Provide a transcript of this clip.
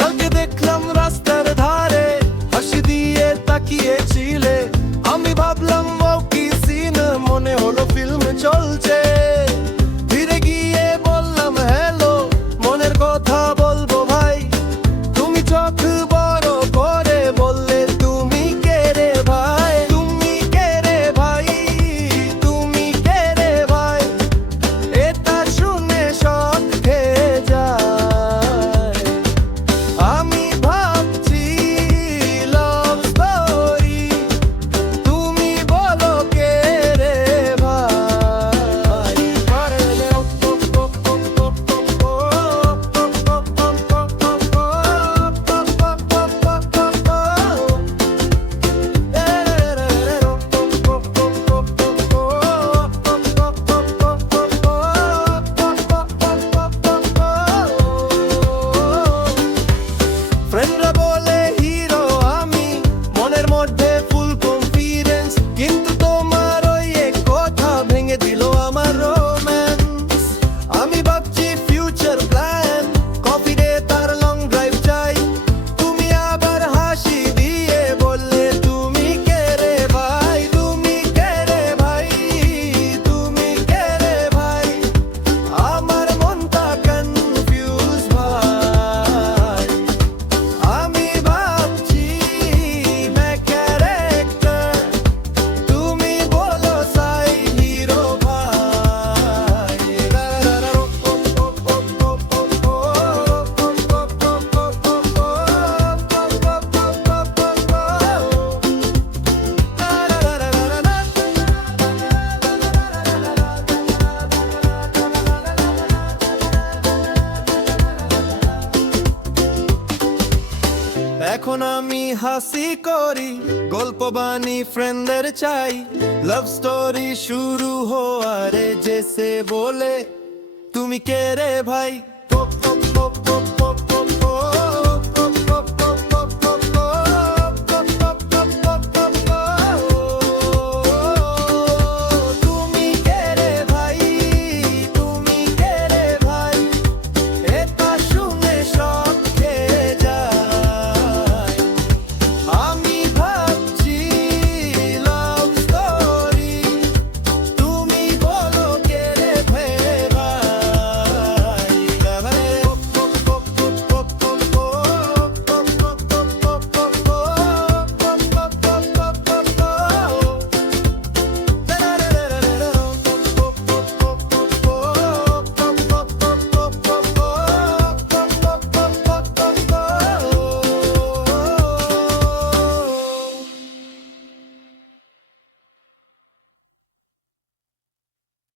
কালকে দেখলাম রাস্তার ধারে হাসি দিয়ে তাকিয়েছিলে, আমি ভাবলাম ও কি সিন, মনে হলো ফিল্ম চলছে। ধীরে গিয়ে বললাম হ্যালো, মনের কথা বলবো ভাই। তুমি চোখ বড় করে বললে তুমি কে রে ভাই, তুমি কে রে ভাই, তুমি কে রে ভাই। এটা শুনে শক খেয়ে যায়। আমি ভাবছি লাভ স্টোরি, তুমি বলো কে রে ভাই। ফ্রেন্ডরা বলে হিরো আমি, মনের মধ্যে ফুল কনফিডেন্স, কিন্তু তোমার ওই এক কথা ভেঙে দিল আমার রোম্যান্স। আমি ভাবছি ফিউচার প্ল্যান, কফি ডে তার লং ড্রাইভ চাই। তুমি আবার হাসি দিয়ে বললে তুমি কে রে ভাই, তুমি কে রে ভাই, তুমি কে রে ভাই। আমার মনটা কনফিউজ ভাই। আমি ভাবছি मैं ক্যারেক্টার, তুমি বলো সাই হিরো ভাই। এখন আমি হাসি করি, গল্প বানি ফ্রেন্ডদের চাই। লাভ স্টোরি শুরু হওয়ারে জেসে বলে তুমি কে রে ভাই।